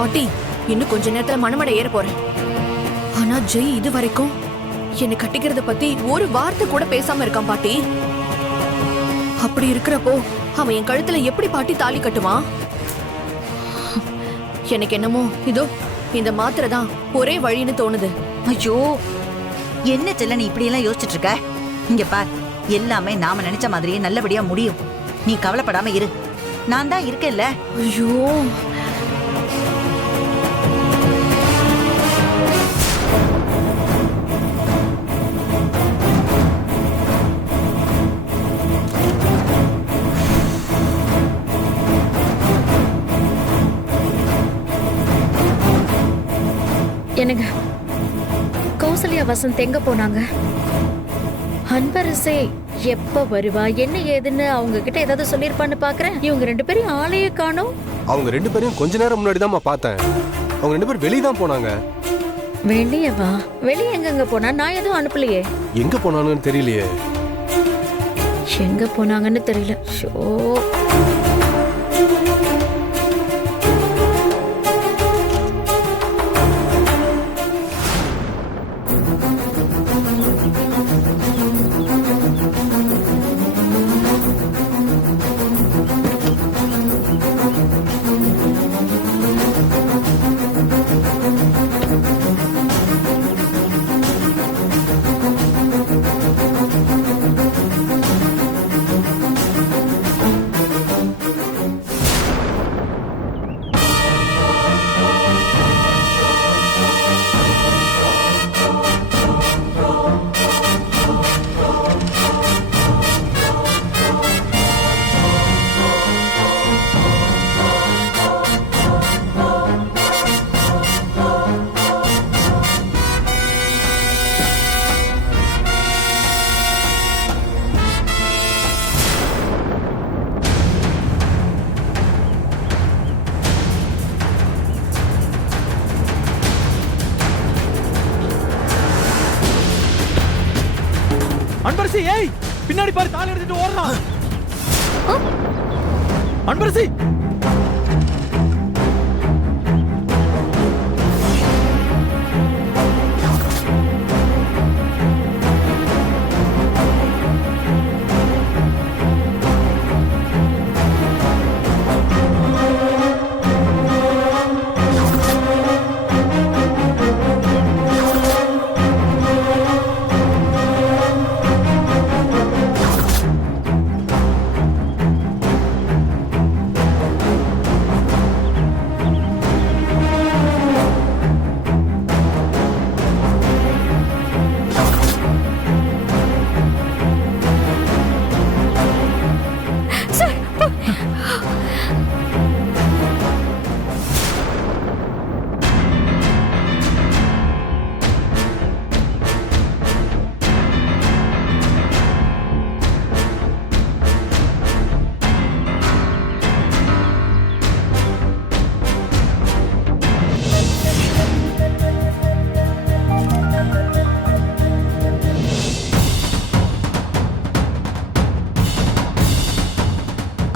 பாட்டி, இன்னும் கொஞ்ச நேரத்துல மணமடை ஏற போறேன். ஆனா ஜெய் இது வரைக்கும் என்னை கட்டிக்கிறத பத்தி ஒரு வார்த்தை கூட பேசாம இருக்கான் பாட்டி. அப்படி இருக்கிறப்போ அவன் என் கழுத்துல எப்படி பாட்டி தாலி கட்டுவான்? எனக்கு என்னமோ இதோ இந்த மாத்திரை தான் ஒரே வழின்னு தோணுது. ஐயோ, என்ன செல்ல நீ இப்படி எல்லாம் யோசிச்சுட்டு இருக்க? இங்க பார், எல்லாமே நாம நினைச்ச மாதிரியே நல்லபடியா முடியும். நீ கவலைப்படாம இரு, நான் தான் இருக்கேன்ல. ஐயோ, என்னங்க, கௌசல்யா வசந்த் எங்க போனாங்க? அன்பரசே எப்ப வருவா என்ன ஏதுன்னு அவங்க கிட்ட ஏதாவது சொல்லிருப்பான்னு பாக்குறேன். இவங்க ரெண்டு பேரும் ஆளையே காணோம். அவங்க ரெண்டு பேரும் கொஞ்ச நேரம் முன்னாடி தான் பார்த்தேன். அவங்க ரெண்டு பேரும் வெளியே தான் போனாங்க. வெளியவா? வெளியே எங்க போனா? நான் எதுவும் அனுப்பலையே. எங்க போனாங்கன்னு தெரியலையே. எங்க போனாங்கன்னு தெரியல. ஷோ, அன்பரசி, ஏய் பின்னாடி பாரு, தாலி எடுத்துட்டு ஓடுறான். அன்பரசி,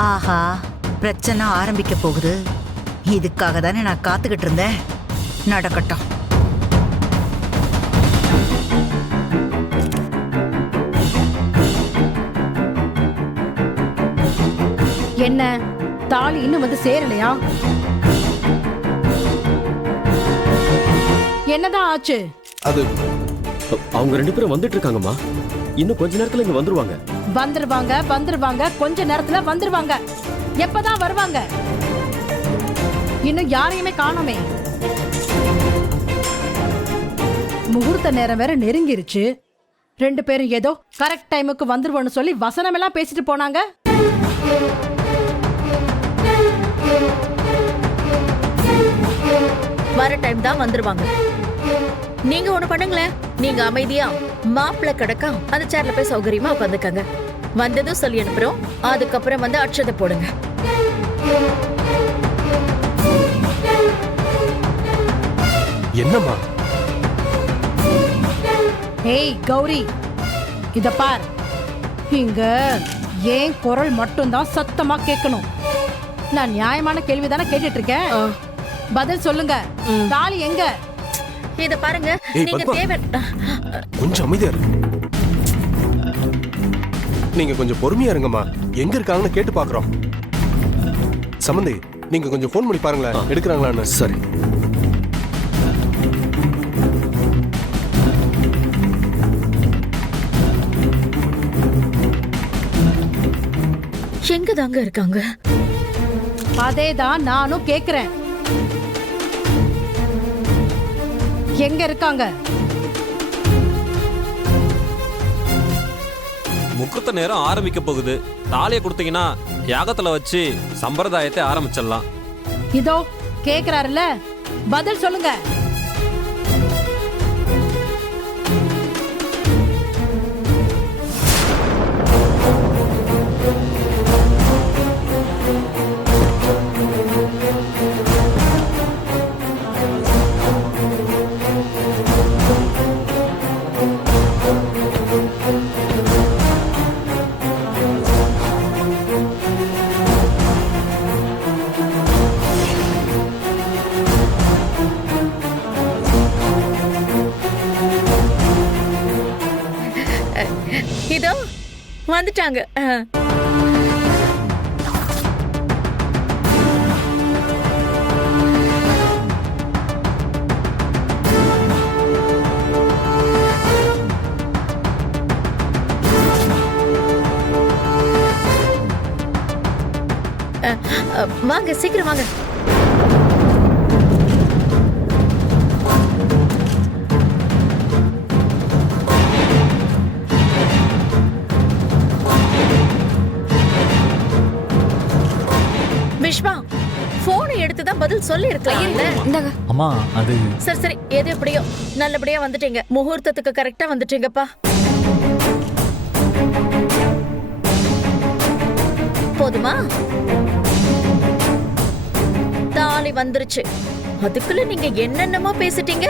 ஆஹா, பிரச்சனை ஆரம்பிக்க போகுது. இதுக்காக தானே நான் காத்துக்கிட்டு இருந்தேன். நடக்கட்டும். என்ன தாலி இன்னும் வந்து சேரலையா? என்னதான் ஆச்சு? அது அவங்க ரெண்டு பேரும் வந்துட்டு இருக்காங்கம்மா. இன்னும் கொஞ்ச நேரத்துல இங்க வந்துருவாங்க. வந்துருவாங்க, கொஞ்ச நேரத்துல வந்துருவாங்க. எப்பதான் வருவாங்க? இன்னும் யாரையுமே காணோமே. முகூர்த்த நேரம் வேற நெருங்கிருச்சு. ரெண்டு பேரும் ஏதோ கரெக்ட் டைமுக்கு வந்துருவோன்னு சொல்லி வசனம் எல்லாம் பேசிட்டு போனாங்க. வர டைம் தான் வந்துருவாங்க. நீங்க ஒண்ணு பண்ணுங்களேன். நீங்க அமைதியா மாப்பிள்ள கிடக்கா அந்த சேர்ல போய் சௌகரியமா உட்காந்துக்கங்க. வந்ததும் சொல்லி அனுப்புறோம். அதுக்கப்புறம் வந்து அட்சதை போடுங்க. என்னம்மா? ஏய் கௌரி, இத பார். இங்க ஏன் குரல் மட்டும்தான் சத்தமா கேட்கணும். நான் நியாயமான கேள்விதானே கேட்டுட்டு இருக்கேன். பதில் சொல்லுங்க. தாலி எங்க? இத பாருங்க, ஏய், நீங்க பத்மா. தேவை கொஞ்சம் அமைதியா இரு. நீங்க கொஞ்சம் பொறுமையா இருங்கம்மா. எங்க இருக்காங்கன்னு கேட்டு பாக்குறோம். சம்பந்தி, நீங்க கொஞ்சம் ஃபோன் பண்ணி பாருங்களேன், எடுக்கிறாங்களான்னு. சரி. எங்க தாங்க இருக்காங்க? அதேதான் நானும் கேக்குறேன். எங்க இருக்காங்க? முகூர்த்த நேரம் ஆரம்பிக்க போகுது. தாலியை கொடுத்தீங்கன்னா யாகத்துல வச்சு சம்பிரதாயத்தை ஆரம்பிச்சிடலாம். இதோ கேக்குறாருல, பதில் சொல்லுங்க. இதோ வந்துட்டாங்க. வாங்க, சீக்கிரம் வாங்க. விஷ்வா, போனை எடுத்துதான் பதில் சொல்லி இருக்கலாம். அம்மா அது சரி சரி, எது எப்படியோ நல்லபடியா வந்துட்டீங்க. முகூர்த்தத்துக்கு கரெக்டா வந்துட்டீங்கப்பா. போதுமா? தாலி வந்துருச்சு. அதுக்குள்ள நீங்க என்னென்னமோ பேசிட்டீங்க.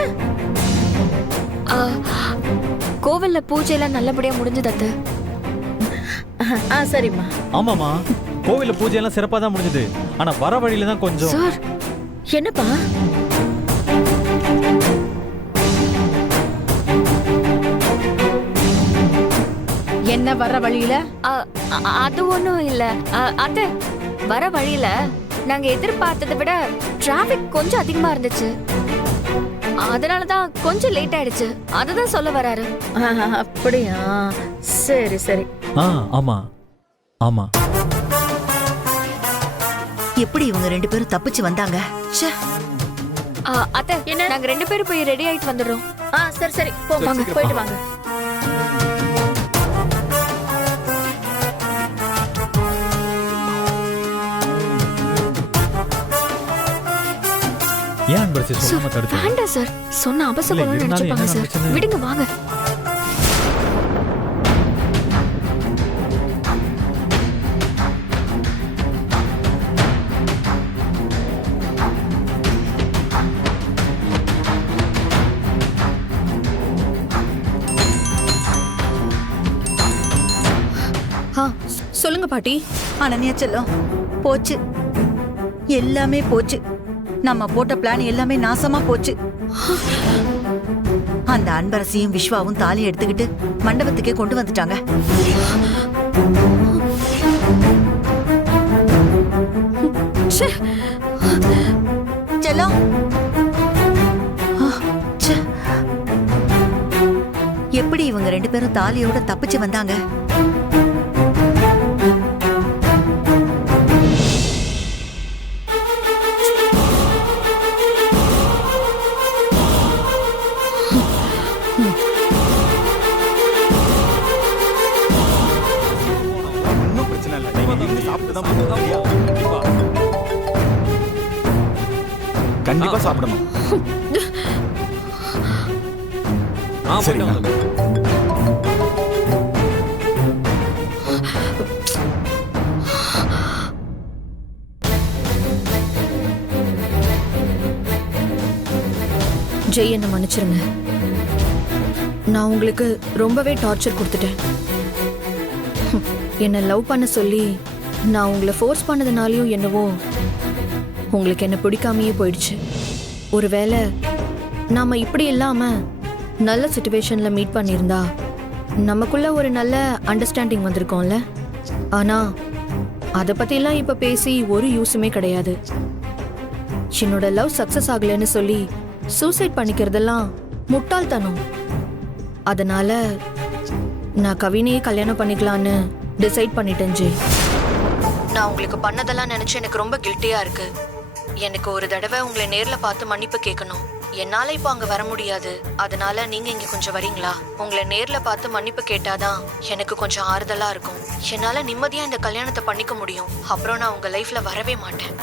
கோவில்ல பூஜை எல்லாம் நல்லபடியா முடிஞ்சது அத்தை. சரிம்மா. ஆமாமா, கோவில்ல பூஜை எல்லாம் சிறப்பா தான் முடிஞ்சது. ஆனா வர வழியில தான் கொஞ்சம். சார், என்னப்பா? என்ன வர்ற வழியில? அது ஒண்ணும் இல்ல அத்தை. வர வழியில நாங்க எதிர்பார்த்ததை விட டிராபிக் கொஞ்சம் அதிகமா இருந்துச்சு. அதனாலதான் கொஞ்சம் லேட் ஆயிடுச்சு. அதுதான் சொல்ல வராரு. அப்படியா? சரி சரி. ஆமா ஆமா. எப்படி இவங்க ரெண்டு பேரும் தப்பிச்சு வந்தாங்க? ச்சே. அத்தை, என்ன? நாங்க 2 பேரும் போய் ரெடி ஆயிட்டு வந்துடுறோம். சரி சரி, போங்க, போயிட்டு வாங்க. ஏன் அன்பரசி சொல்லாம தடுத்து? வேண்டாம் சார், சொன்ன அபசகுணம்னு நினைச்சுப்பாங்க சார். விடுங்க, வாங்க. சொல்லுங்க பாட்டி. அனன்யா செல்லம், போச்சு, எல்லாமே போச்சு. நம்ம போட்ட பிளான் எல்லாமே நாசமா போச்சு. அந்த அன்பரசியும் விஸ்வாவும் தாலி எடுத்துக்கிட்டு மண்டபத்துக்கே கொண்டு வந்துட்டாங்க. செல்லம், எப்படி இவங்க 2 பேரும் தாலியோட தப்பிச்சு வந்தாங்க? கண்டிப்பா சாப்பிடணும். சரிங்க. ஜெய், என்ன மன்னிச்சிருங்க. நான் உங்களுக்கு ரொம்பவே டார்ச்சர் கொடுத்துட்டேன். என்ன லவ் பண்ண சொல்லி நான் உங்களை ஃபோர்ஸ் பண்ணதுனாலயும் என்னவோ உங்களுக்கு என்ன பிடிக்காமையே போயிடுச்சு. ஒருவேளை நாம இப்படி இல்லாம நல்ல சுச்சுவேஷன்ல மீட் பண்ணியிருந்தா நமக்குள்ள ஒரு நல்ல அண்டர்ஸ்டாண்டிங் வந்திருக்கோம்ல. ஆனா அதை பத்திலாம் இப்ப பேசி ஒரு யூஸுமே கிடையாது. என்னோட லவ் சக்சஸ் ஆகலைன்னு சொல்லி சூசைட் பண்ணிக்கிறதெல்லாம் முட்டாள்தனம். அதனால நான் கவினையே கல்யாணம் பண்ணிக்கலான்னு டிசைட் பண்ணிட்டேன் ஜெய். நான் உங்களுக்கு பண்ணதெல்லாம் நினைச்சு எனக்கு ரொம்ப கில்ட்டியா இருக்கு. எனக்கு ஒரு தடவை உங்களை நேர்ல பார்த்து மன்னிப்பு கேட்கணும். என்னால இப்போ அங்க வர முடியாது. அதனால நீங்க இங்க கொஞ்சம் வரீங்களா? உங்களை நேர்ல பார்த்து மன்னிப்பு கேட்டாதான் எனக்கு கொஞ்சம் ஆறுதலா இருக்கும். என்னால நிம்மதியா இந்த கல்யாணத்தை பண்ணிக்க முடியும். அப்புறம் நான் உங்க லைஃப்ல வரவே மாட்டேன்.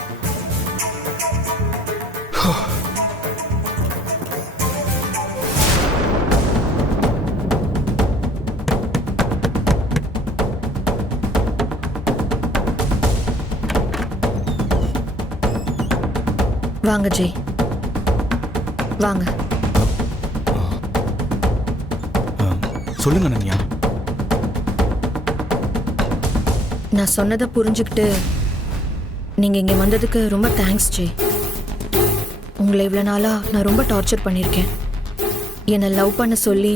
வாங்க ஜெய், வாங்க. சொல்லுங்க அனன்யா. நான் சொன்னதை புரிஞ்சுக்கிட்டு நீங்க இங்க வந்ததுக்கு ரொம்ப தேங்க்ஸ் ஜெய். உங்களை இவ்வளவு நாளா நான் ரொம்ப டார்ச்சர் பண்ணியிருக்கேன். என்னை லவ் பண்ண சொல்லி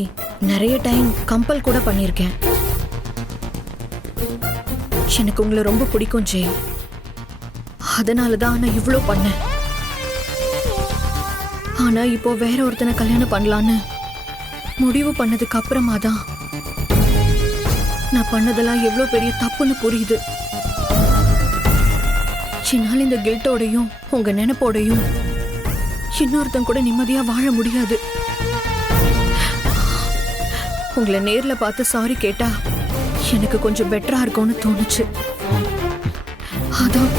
நிறைய டைம் கம்பல் கூட பண்ணியிருக்கேன். எனக்கு உங்களை ரொம்ப பிடிக்கும் ஜெய். அதனால தான் நான் இவ்வளோ பண்ணேன். ஆனா இப்போ வேற ஒருத்தனை கல்யாணம் பண்ணலான்னு முடிவு பண்ணதுக்கு அப்புறமா தான் நான் பண்ணதெல்லாம் எவ்வளவு பெரிய தப்புன்னு புரியுது. என்னால இந்த கில்ட்டோடையும் உங்க நினைப்போடையும் இன்னொருத்தன் கூட நிம்மதியா வாழ முடியாது. உங்களை நேர்ல பார்த்து சாரி கேட்டா எனக்கு கொஞ்சம் பெட்டரா இருக்கும்னு தோணுச்சு. அதான்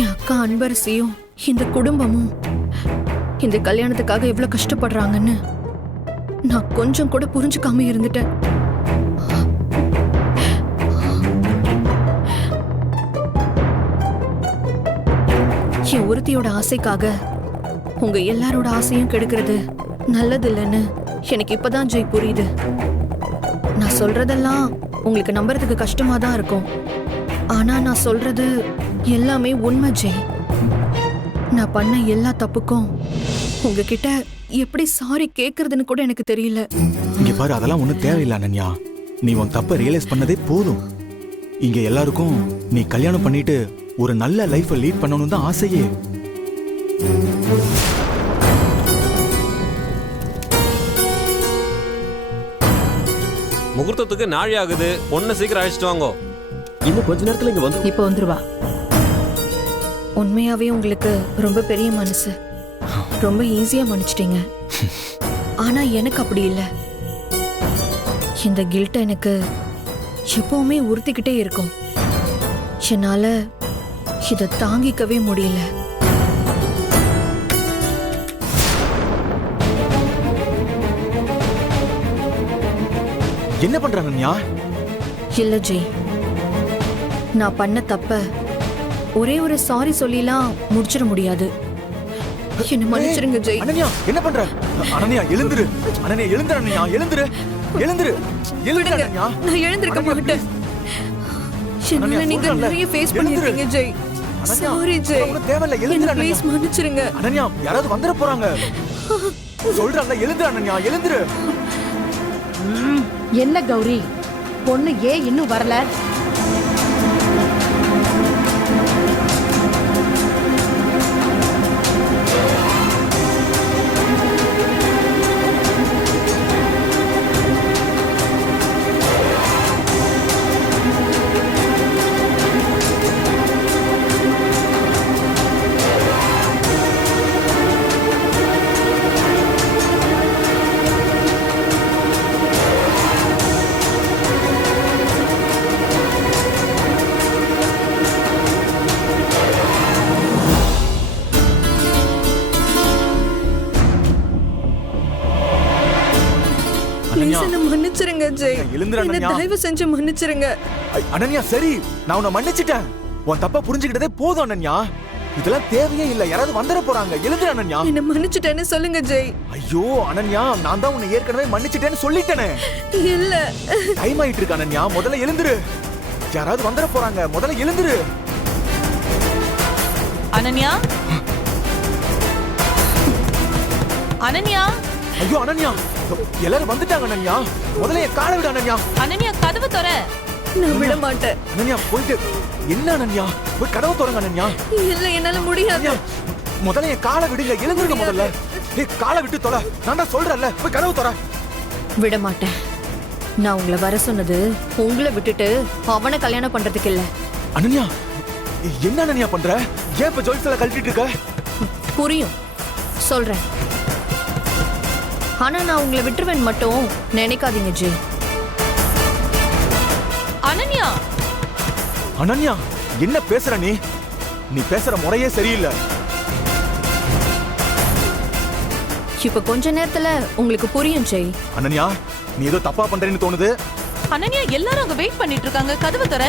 என் அக்கா அன்பரசியும் இந்த குடும்பமும் இந்த கல்யாணத்துக்காக எவ்வளவு கஷ்டப்படுறாங்கன்னு நான் கொஞ்சம் கூட புரிஞ்சுக்காம இருந்துட்டேன். என் ஒருத்தியோட ஆசைக்காக உங்க எல்லாரோட ஆசையும் கெடுக்கிறது நல்லது இல்லைன்னு எனக்கு இப்பதான் ஜெய் புரியுது. நான் சொல்றதெல்லாம் உங்களுக்கு நம்புறதுக்கு கஷ்டமா தான் இருக்கும். ஆனா நான் சொல்றது எல்லாமே உண்மை ஜெய். நான் பண்ண எல்லா தப்புக்கும் உங்ககிட்ட எப்படி சாரி கேக்குறதுன்னு கூட எனக்கு தெரியல. இங்க பாரு, அதெல்லாம் ஒண்ணும் தேவையில்லை அனன்யா. நீ உன் தப்ப ரியலைஸ் பண்ணதே போதும். இங்க எல்லாருக்கும் நீ கல்யாணம் பண்ணிட்டு ஒரு நல்ல லைஃபை லீட் பண்ணணும் தான் ஆசையே. முகூர்த்தத்துக்கு நாழி ஆகுது. பொண்ணு சீக்கிரம் அழைச்சிட்டு வாங்கோ. இன்னும் கொஞ்ச நேரத்துல இங்க வந்து இப்போ வந்துருவா. உண்மையாவே உங்களுக்கு ரொம்ப பெரிய மனசு. ரொம்ப ஈஸியா மன்னிச்சிட்டீங்க. ஆனா எனக்கு அப்படி இல்லை. இந்த கில்ட் எனக்கு எப்பவுமே உறுத்திக்கிட்டே இருக்கும். என்னால இதை தாங்கிக்கவே முடியல. என்ன பண்ற அனன்யா? இல்ல ஜெய், நான் பண்ண தப்ப ஒரே ஒரு சாரி சொல்லிலாம் முடிச்சிட முடியாது. என்ன மன்னிச்சிருங்க ஜெய். அனன்யா என்ன பண்ற? அனன்யா எழுந்துரு. அனன்யா எழுந்துரு. அனன்யா எழுந்துரு. எழுந்துரு. எழுந்துரு அனன்யா. நான் எழுந்திருக்க மாட்டேன். என்னால நீங்க நிறைய ஃபேஸ் பண்ணிருக்கீங்க ஜெய். சாரி ஜெய். தேவையில்ல. எழுந்துரு அனன்யா. ப்ளீஸ் மன்னிச்சிருங்க. அனன்யா யாராவது வந்துட போறாங்க. சொல்றல்ல எழுந்துரு அனன்யா எழுந்துரு. என்ன கௌரி, பொண்ணு ஏன் இன்னும் வரல? மன்னிச்சிருங்க ஜெய். என்ன தயவு செஞ்சு மன்னிச்சிருங்க. அனன்யா சரி, நான் உன்னை மன்னிச்சிட்டேன். உன் தப்பா புரிஞ்சுக்கிட்டதே போதும் அனன்யா. இதெல்லாம் தேவையே இல்ல. யாராவது வந்துட போறாங்க. எழுந்துரு அனன்யா. என்ன மன்னிச்சுட்டேன்னு சொல்லுங்க ஜெய். ஐயோ அனன்யா, நான் தான் உன்னை ஏற்கனவே மன்னிச்சிட்டேன்னு சொல்லிட்டேனே. இல்ல, டைம் ஆயிட்டு இருக்கு அனன்யா, முதல்ல எழுந்துரு. யாராவது வந்துட போறாங்க, முதல்ல எழுந்துரு. அனன்யா, அனன்யா, ஐயோ அனன்யா, எல்லாரும் வந்துட்டாங்க அனன்யா. முதல்ல என் காலை விடு அனன்யா. அனன்யா கதவு தர. நான் விட மாட்டேன். அனன்யா போயிட்டு என்ன அனன்யா, போய் கதவை திறங்க அனன்யா. இல்ல, என்னால முடியாது. அனன்யா, முதல்ல என் காலை விடுங்க, எழுந்துருங்க முதல்ல. ஏய் காலை விட்டு தொலை, நான் தான் சொல்றேன்ல, போய் கதவை திற. விட மாட்டேன். நான் உங்களை வர சொன்னது உங்களை விட்டுட்டு அவனை கல்யாணம் பண்றதுக்கு இல்ல. அனன்யா, என்ன அனன்யா பண்ற? ஏன் இப்ப ஜொல்ஸ்ல கழட்டிட்டு இருக்க? புரியும், சொல்றேன். ஆனா நான் உங்களை விட்டுருவேன் மட்டும் நினைக்காதீங்க ஜெய். அனன்யா, அனன்யா, என்ன பேசுற நீ? நீ பேசுற முறையே சரியில்லை. இப்ப கொஞ்ச நேரத்துல உங்களுக்கு புரியும் ஜெய். அனன்யா, நீ ஏதோ தப்பா பண்றேன்னு தோணுது. அனன்யா, எல்லாரும் அங்க வெயிட் பண்ணிட்டு இருக்காங்க. கதவு தர.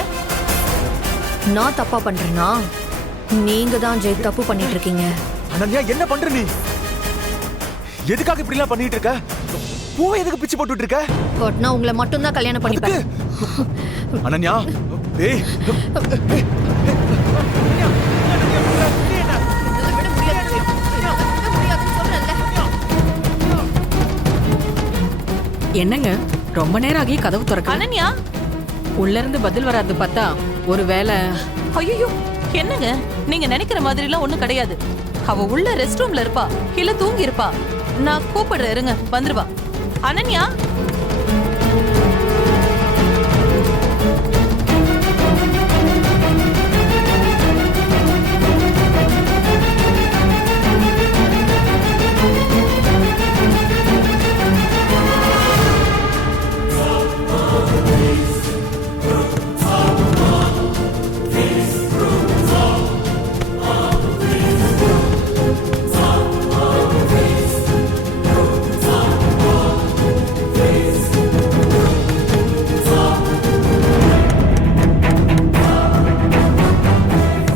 நான் தப்பா பண்றேனா? நீங்க தான் ஜெய் தப்பு பண்ணிட்டு இருக்கீங்க. அனன்யா, என்ன பண்ற நீ? எதுக்காக இப்படி எல்லாம் பண்ணிட்டு இருக்க? பூவை எதுக்கு பிச்சு போட்டுட்டு இருக்க? பட் நான் உங்களை மட்டும் தான் கல்யாணம் பண்ணிப்பேன். அனன்யா, ஏய் என்னங்க ரொம்ப நேரம் ஆகி கதவு திறக்க. அனன்யா, உள்ள இருந்து பதில் வராது பார்த்தா ஒருவேளை. ஐயோ, என்னங்க நீங்க நினைக்கிற மாதிரி எல்லாம் ஒண்ணும் கிடையாது. அவ உள்ள ரெஸ்ட் ரூம்ல இருப்பா, இல்ல தூங்கி இருப்பா. நான் கூப்பிடுறேன், இருங்க, வந்துருவா. அனன்யா,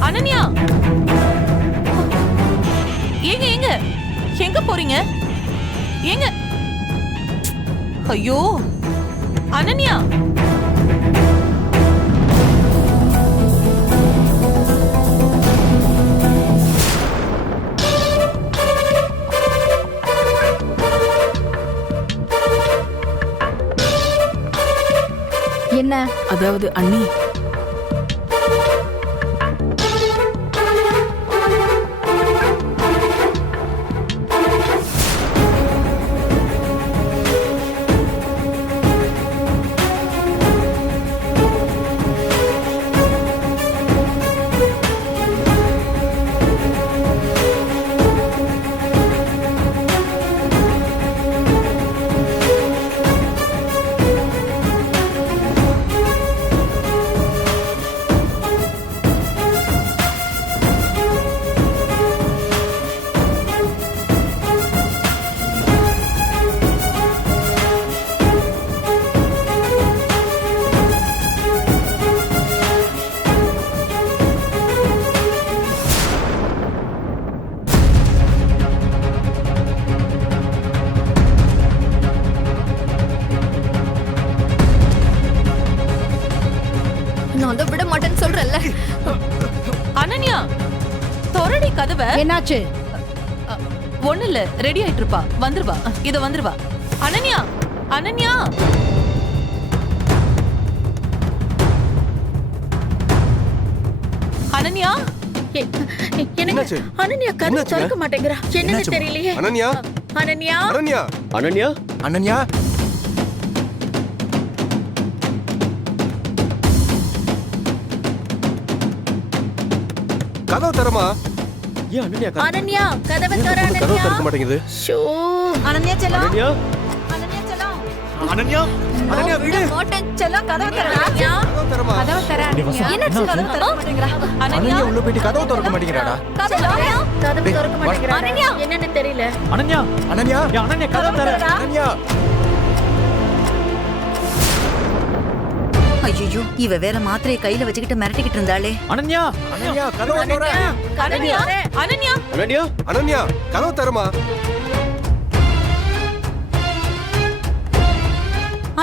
அனன்யா, ஏங்க ஏங்க எங்க போறீங்க? ஏங்க, ஐயோ அனன்யா, என்ன? அதாவது அண்ணி, நான் தான் விட மாட்டேன்னு சொல்றேன்ல. அனன்யா, தொரடி கதவை. என்னாச்சு? ஒண்ணு இல்ல, ரெடி ஆயிட்டு இருப்பா, வந்துருவா. இத வந்துருவா. அனன்யா, அனன்யா, அனன்யா, எனக்கு அனன்யா கதவு திறக்க மாட்டேங்கிறா. என்னன்னு தெரியலையே. அனன்யா, அனன்யா, அனன்யா, அனன்யா, அனன்யா, கதவு தரமா? ஏன் அனன்யா அனன்யா கதவு திற. கதவு அனன்யா, திறக்க மாட்டேங்குது. ஷோ, அனன்யா செல்லம், அனன்யா, அனன்யா செல்லம், அனன்யா, அனன்யா விடு. மாட்டேன். செல்லம் கதவு தர. அனன்யா, கதவு தரமா? கதவை தர. என்னாச்சு? கதவு திறக்க மாட்டேங்கிறா. அனன்யா, அனன்யா உள்ள போயிட்டு கதவை திறக்க மாட்டேங்கிறாடா. கதவு திறக்க மாட்டேங்கிறா. அனன்யா, என்னன்னு தெரியல. அனன்யா, அனன்யா, ஏன் அனன்யா கதவு தர. அனன்யா, ஐயோ, இவ வேற மாத்திரையை கையில வச்சுக்கிட்டு மிரட்டிக்கிட்டு இருந்தாளே. அனன்யா அனன்யா கதவை தர. அனன்யா அனன்யா அனன்யா அனன்யா கதவை தரமா.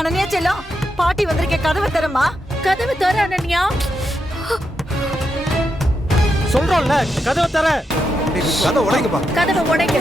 அனன்யா செல்லம், பாட்டி வந்திருக்க, கதவை தரமா. கதவு தர அனன்யா. சொல்றோம்ல கதவை தர. கதை உடைங்கப்பா. கதவை உடைங்க.